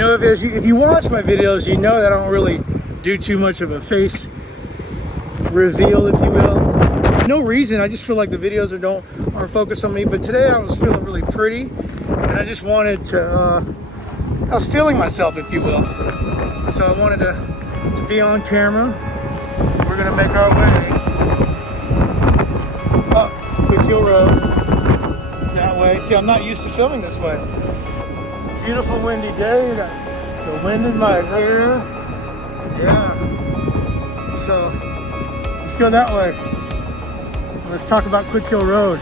know, if you watch my videos, you know that I don't really do too much of a face reveal, if you will. No reason, I just feel like the videos aren't focused on me. But today I was feeling really pretty, and I just wanted to, I was feeling myself, if you will. So I wanted to be on camera. We're gonna make our way up Quick Hill Road that way. See, I'm not used to filming this way. It's a beautiful windy day. Got the wind in my hair. Yeah. So let's go that way. Let's talk about Quick Hill Road.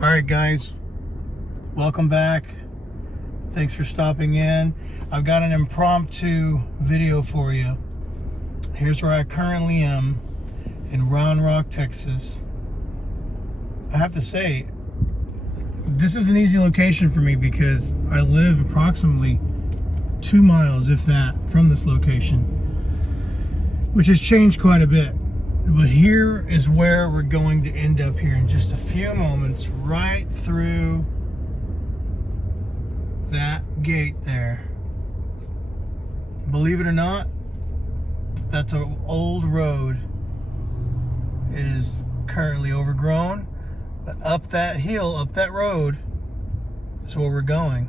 All right, guys. Welcome back. Thanks for stopping in. I've got an impromptu video for you. Here's where I currently am in Round Rock, Texas. I have to say, this is an easy location for me because I live approximately 2 miles, if that, from this location, which has changed quite a bit. But here is where we're going to end up here in just a few moments, right through that gate there. Believe it or not, that's an old road. It is currently overgrown, but up that hill, up that road is where we're going.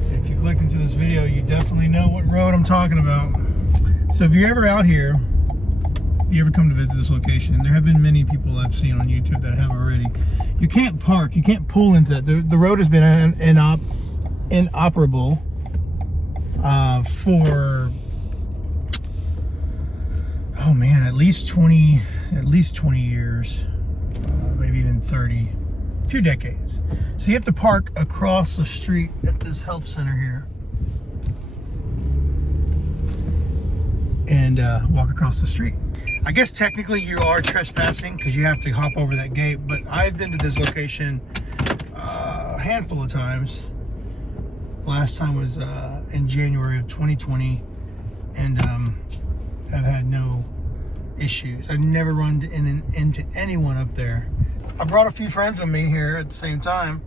And if you clicked into this video, you definitely know what road I'm talking about. So if you're ever out here, you ever come to visit this location, and there have been many people I've seen on YouTube that have already, you can't park, you can't pull into that. The road has been inoperable for, oh man, at least 20 years, maybe even 30, a few decades. So you have to park across the street at this health center here and walk across the street. I guess technically you are trespassing because you have to hop over that gate, but I've been to this location a handful of times. Last time was in January of 2020, and have had no issues. I've never run into anyone up there. I brought a few friends with me here at the same time.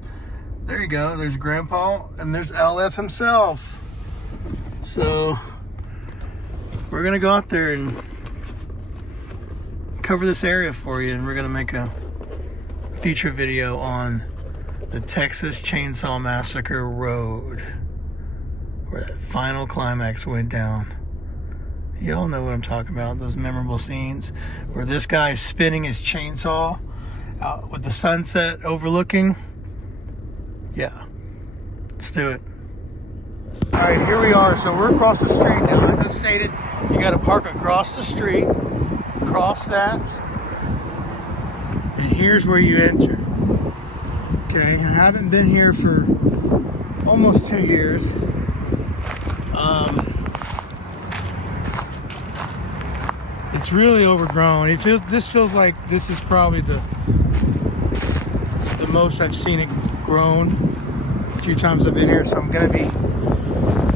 There you go. There's Grandpa, and there's LF himself. So we're gonna go out there and cover this area for you, and we're gonna make a feature video on the Texas Chainsaw Massacre road, where that final climax went down. You all know what I'm talking about, those memorable scenes where this guy is spinning his chainsaw out with the sunset overlooking. Yeah, let's do it. All right, here we are. So we're across the street now. As I stated, you got to park across the street, cross that, and here's where you enter. Okay, I haven't been here for almost 2 years. It's really overgrown. This feels like this is probably the most I've seen it grown a few times I've been here, so I'm gonna be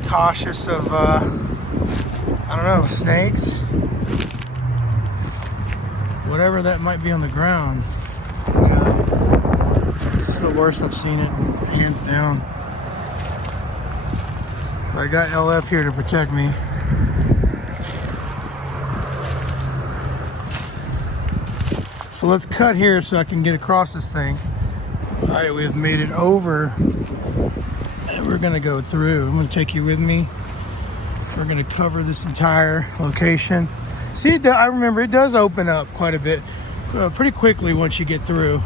cautious of I don't know, snakes, whatever that might be on the ground. Yeah, this is the worst I've seen it, hands down. I got LF here to protect me. So let's cut here so I can get across this thing. All right, we've made it over, and we're gonna go through. I'm gonna take you with me. We're gonna cover this entire location. See, I remember it does open up quite a bit, pretty quickly once you get through.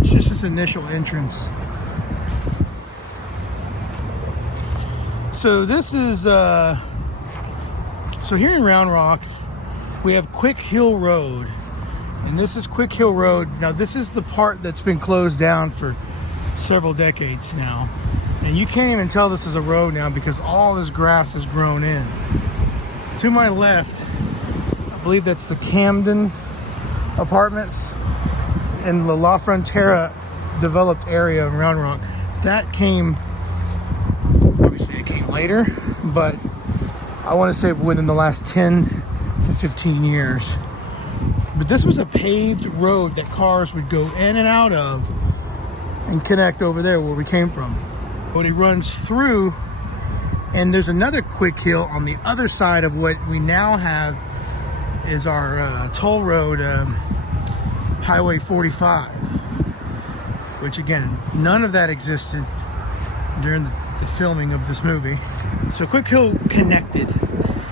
It's just this initial entrance. So this is, so here in Round Rock, we have Quick Hill Road. And this is Quick Hill Road. Now this is the part that's been closed down for several decades now. And you can't even tell this is a road now because all this grass has grown in. To my left, I believe that's the Camden Apartments in the La Frontera developed area of Round Rock. That came, obviously it came later, but I want to say within the last 10 to 15 years. But this was a paved road that cars would go in and out of and connect over there where we came from. But it runs through, and there's another quick hill on the other side of what we now have is our toll road, Highway 45, which again, none of that existed during the filming of this movie. So Quick Hill connected.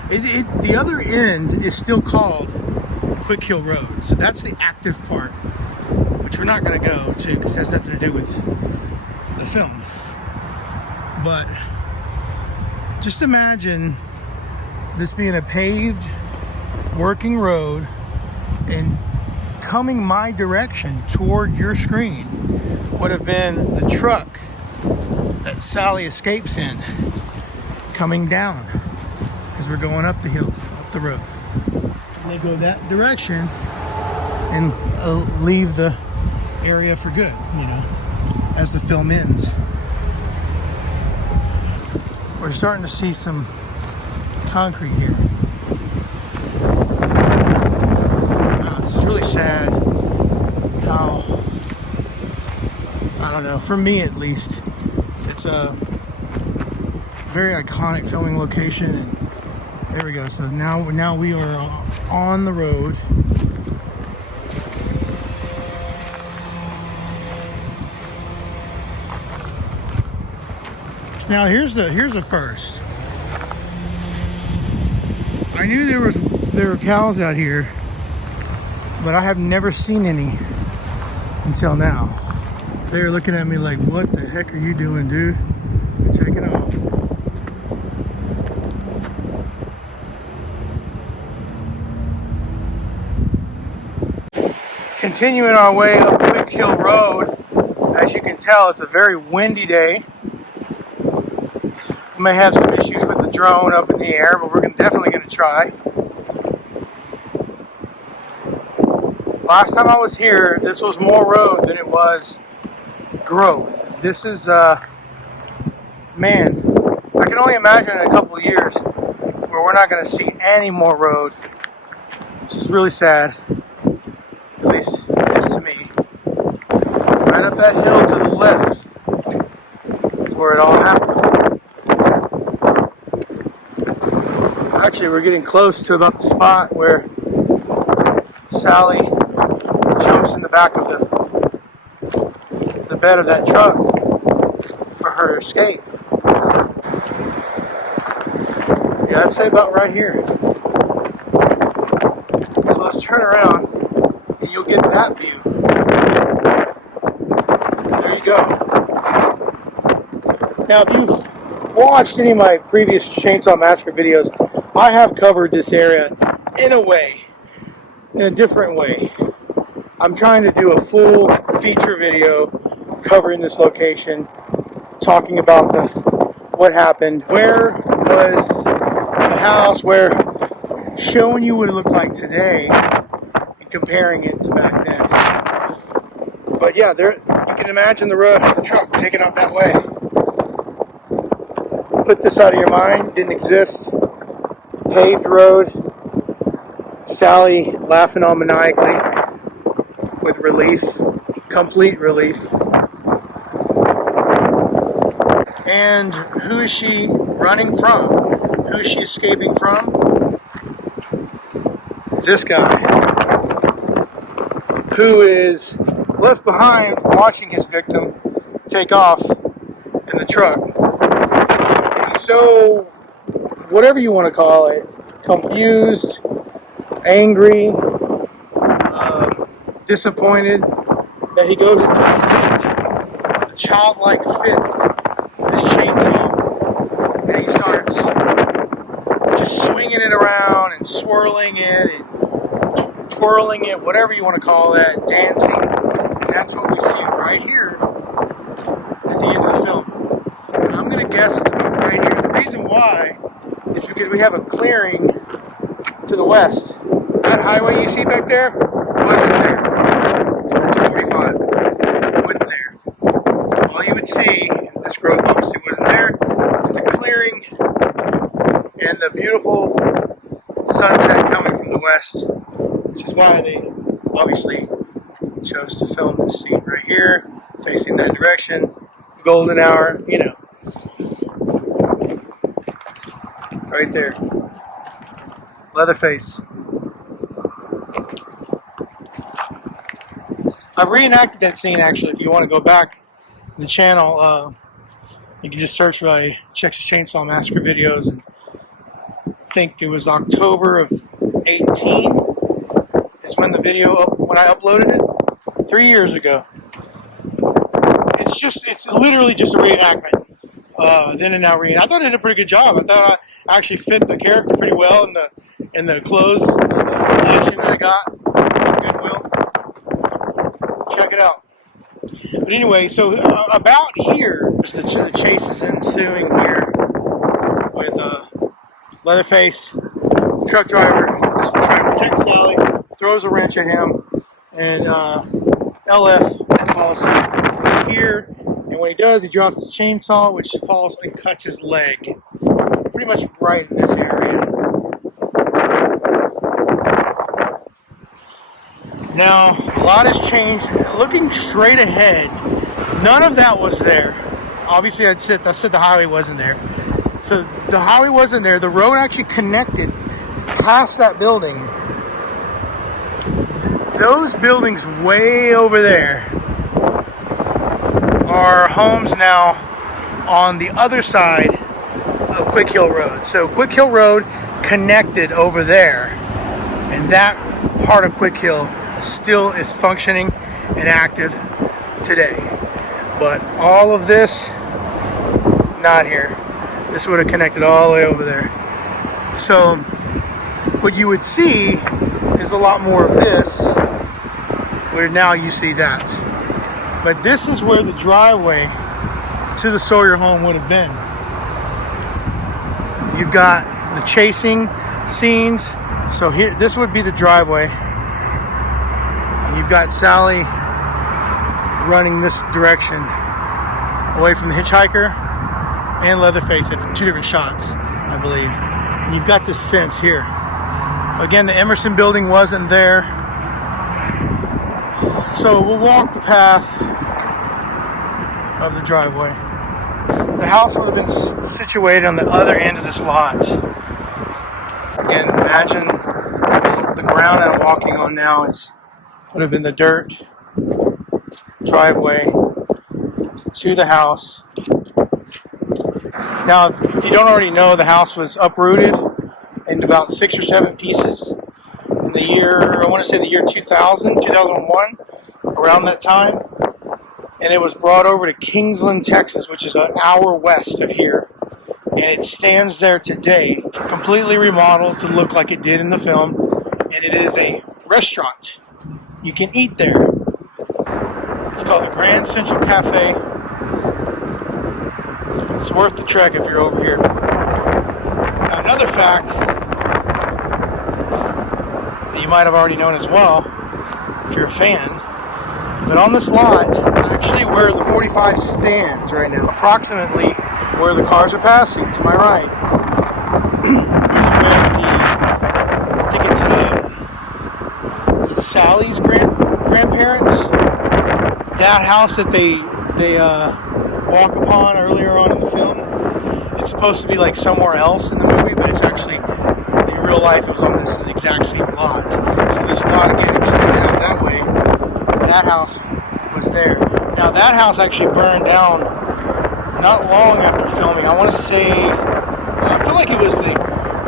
The other end is still called Quick Hill Road. So that's the active part, which we're not going to go to because it has nothing to do with the film. But just imagine this being a paved working road and coming my direction toward your screen would have been the truck that Sally escapes in coming down because we're going up the hill, up the road. And they go that direction and leave the area for good, you know, as the film ends. We're starting to see some concrete here. This is really sad how, I don't know, for me at least, it's a very iconic filming location. And there we go. So now we are on the road. Now here's a first. I knew there were cows out here, but I have never seen any until now. They're looking at me like, what the heck are you doing, dude? Take it off. Continuing our way up Quick Hill Road, as you can tell, it's a very windy day. We may have some issues with the drone up in the air, but we're definitely going to try. Last time I was here, this was more road than it was growth. This is, man, I can only imagine in a couple of years where we're not going to see any more road, which is really sad. At least it is to me. Right up that hill to the left is where it all happened. Actually, we're getting close to about the spot where Sally jumps in the back of the bed of that truck for her escape. Yeah, I'd say about right here. So let's turn around and you'll get that view. There you go. Now, if you've watched any of my previous Chainsaw Massacre videos, I have covered this area in a different way. I'm trying to do a full feature video covering this location, talking about what happened, where was the house, showing you what it looked like today and comparing it to back then. But yeah, you can imagine the truck taking off that way. Put this out of your mind, didn't exist. Paved road, Sally laughing all maniacally with relief, complete relief. And who is she running from? Who is she escaping from? This guy, who is left behind watching his victim take off in the truck. And he's so, whatever you want to call it, confused, angry, disappointed, that he goes into a childlike fit with his chainsaw, and he starts just swinging it around and swirling it and twirling it, whatever you want to call that, dancing. And that's what we see right here at the end of the film. And I'm going to guess it's about right here. The reason why is because we have a clearing west. That highway you see back there wasn't there. That's 45. Wasn't there. All you would see, this growth obviously wasn't there, is a clearing and the beautiful sunset coming from the west, which is why they obviously chose to film this scene right here, facing that direction. Golden hour, you know. Right there. Leatherface. I've reenacted that scene actually. If you want to go back to the channel, you can just search by Texas Chainsaw Massacre videos. And I think it was October of 18 is when the video, when I uploaded it, 3 years ago. It's literally just a reenactment. Then and now I thought I did a pretty good job. I thought I actually fit the character pretty well in the clothes, the costume that I got. Goodwill. Check it out. But anyway, so about here, the chase is ensuing here with Leatherface, truck driver, trying to protect Sally, throws a wrench at him, and LF falls here. And when he does, he drops his chainsaw, which falls and cuts his leg. Pretty much right in this area. Now, a lot has changed. Looking straight ahead, none of that was there. Obviously, I said the highway wasn't there. So the highway wasn't there. The road actually connected past that building. Those buildings way over there are homes now on the other side of Quick Hill Road. So Quick Hill Road connected over there, and that part of Quick Hill still is functioning and active today. But all of this, not here. This would have connected all the way over there. So what you would see is a lot more of this, where now you see that. But this is where the driveway to the Sawyer home would have been. You've got the chasing scenes. So here, this would be the driveway. And you've got Sally running this direction away from the hitchhiker and Leatherface at 2 different shots, I believe. And you've got this fence here. Again, the Emerson building wasn't there. So we'll walk the path of the driveway. The house would have been situated on the other end of this lot. Again, imagine the ground I'm walking on now would have been the dirt driveway to the house. Now, if you don't already know, the house was uprooted into about 6 or 7 pieces in the year, I want to say the year 2000, 2001, around that time. And it was brought over to Kingsland, Texas, which is an hour west of here. And it stands there today, completely remodeled to look like it did in the film. And it is a restaurant. You can eat there. It's called the Grand Central Cafe. It's worth the trek if you're over here. Now, another fact that you might have already known as well, if you're a fan, but on this lot, actually where the 45 stands right now, approximately where the cars are passing, to my right, is where I think it's Sally's grandparents, that house that they walk upon earlier on in the film. It's supposed to be like somewhere else in the movie, but it's actually, in real life, it was on this exact same lot. So this lot, again, extended out that way. That house was there. Now that house actually burned down not long after filming. I want to say, I feel like it was the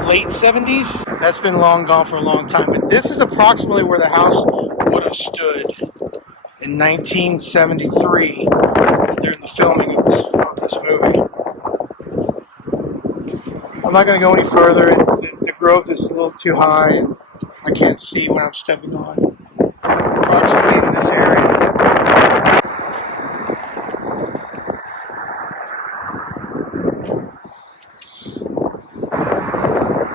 late 70s. That's been long gone for a long time. But this is approximately where the house would have stood in 1973 during the filming of this movie. I'm not going to go any further. The growth is a little too high, and I can't see what I'm stepping on. Approximately in this area.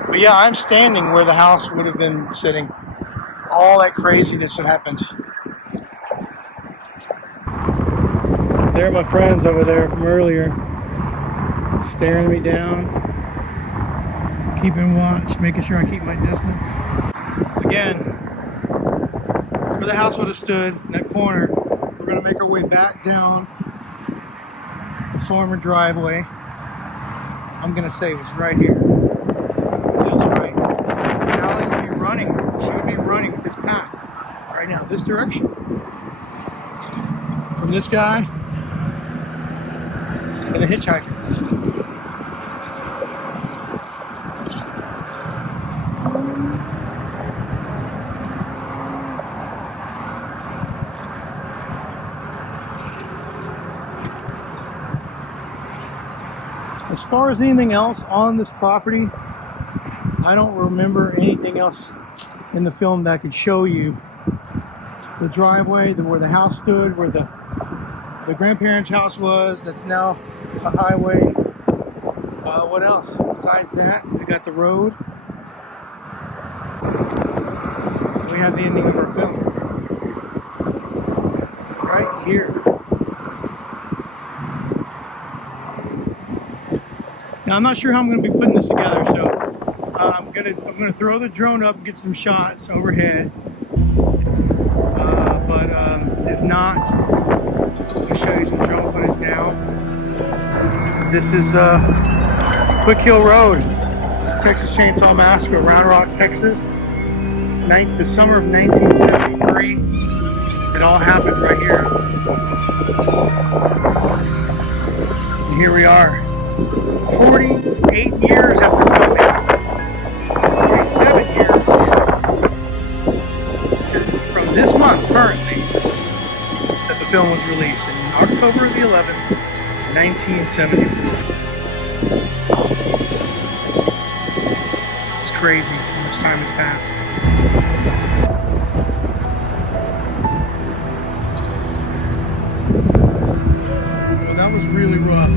But yeah, I'm standing where the house would have been sitting. All that craziness happened. There are my friends over there from earlier, staring me down, keeping watch, making sure I keep my distance. Again, that's where the house would have stood, in that corner. We're gonna make our way back down the former driveway. I'm gonna say it was right here. Feels right. Sally would be running. She would be running this path right now, this direction. From this guy and the hitchhiker. As far as anything else on this property, I don't remember anything else in the film that could show you the driveway, where the house stood, where the grandparents' house was. That's now a highway. What else? Besides that, we got the road. We have the ending of our film right here. Now I'm not sure how I'm going to be putting this together, so I'm gonna throw the drone up and get some shots overhead. But if not, I'll show you some drone footage now. This is Quick Hill Road, Texas Chainsaw Massacre, Round Rock, Texas. The summer of 1973. It all happened right here. And here we are. 48 years after filming, 47 years from this month currently that the film was released in October the 11th, 1974. It's crazy how much time has passed. Well, that was really rough.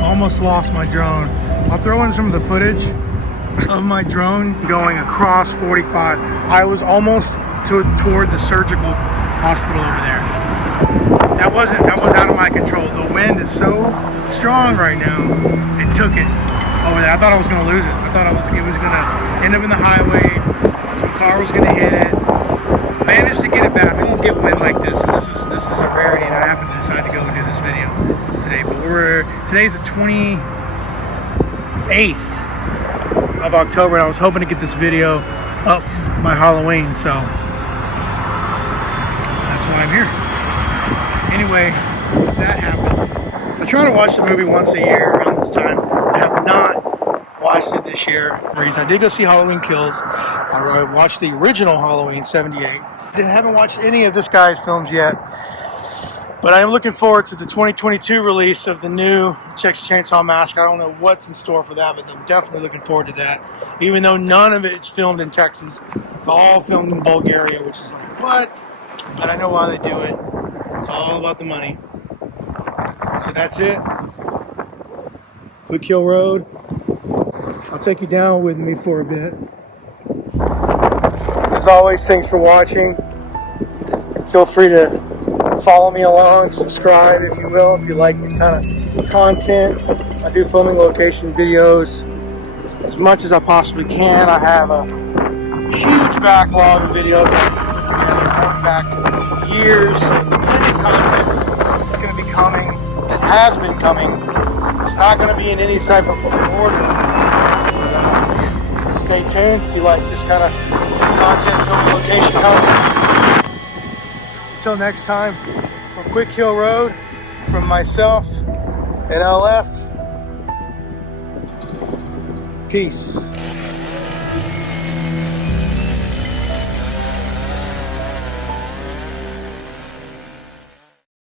Almost lost my drone. I'll throw in some of the footage of my drone going across 45. I was almost toward the surgical hospital over there. That was out of my control. The wind is so strong right now. It took it over there. I thought I was gonna lose it. I thought it was gonna end up in the highway. Some car was gonna hit it. Managed to get it back. We don't get wind like this. So this is a rarity, and I happened to decide to go and do this video today. But today's the 28th of October, and I was hoping to get this video up by Halloween, so that's why I'm here. Anyway, that happened. I try to watch the movie once a year around this time. I have not watched it this year. I did go see Halloween Kills. I watched the original Halloween, 78. I haven't watched any of this guy's films yet, but I am looking forward to the 2022 release of the new Texas Chainsaw Massacre. I don't know what's in store for that, but I'm definitely looking forward to that. Even though none of it's filmed in Texas. It's all filmed in Bulgaria, which is like, what? But I know why they do it. It's all about the money. So that's it. Quick Hill Road. I'll take you down with me for a bit. As always, thanks for watching. Feel free to follow me along, subscribe if you will, if you like this kind of content. I do filming location videos as much as I possibly can. I have a huge backlog of videos that I put together going back years, so there's plenty of content that's going to be coming, that has been coming. It's not going to be in any type of order. But, stay tuned if you like this kind of content, filming location content. Until next time, from Quick Hill Road, from myself and LF, peace.